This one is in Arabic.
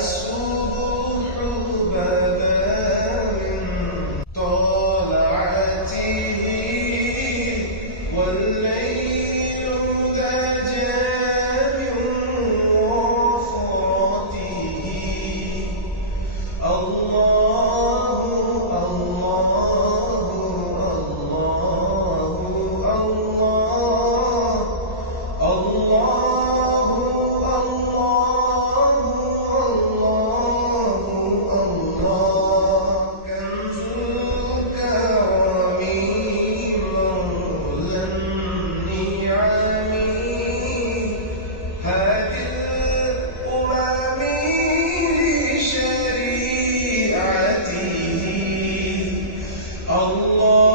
الصبح بدا من طلعته والليل دجى من وفرته. الله الله الله الله الله